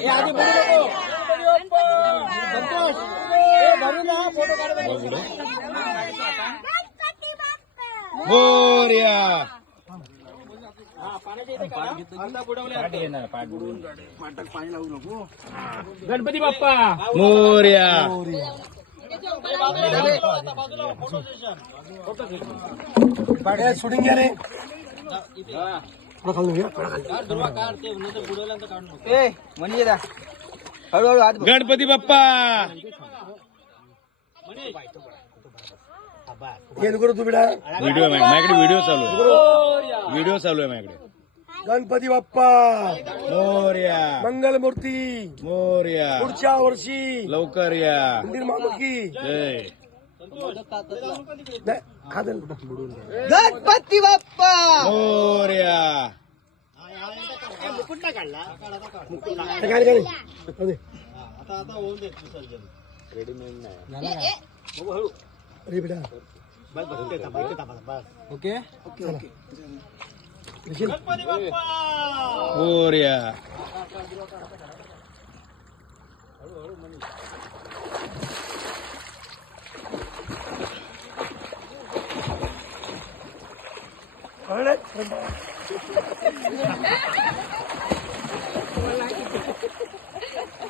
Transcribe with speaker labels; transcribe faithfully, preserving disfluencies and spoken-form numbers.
Speaker 1: Morya
Speaker 2: Ganpati Bappa
Speaker 1: Morya
Speaker 3: shooting घ्या रे
Speaker 1: गणपती बाप्पा
Speaker 3: करू तू बेटा
Speaker 1: व्हिडिओ माझ्याकडे व्हिडिओ चालू आहे व्हिडिओ चालू आहे माझ्याकडे
Speaker 3: गणपती बाप्पा
Speaker 1: मोरया
Speaker 3: मंगलमूर्ती
Speaker 1: मोरया
Speaker 3: पुढच्या वर्षी
Speaker 1: लवकर या
Speaker 3: मंदिर मामुकी
Speaker 1: जय
Speaker 3: गणपती बाप्पा
Speaker 1: मोरया
Speaker 3: अरे बेटा
Speaker 2: ओके
Speaker 1: मोरया
Speaker 3: कळलं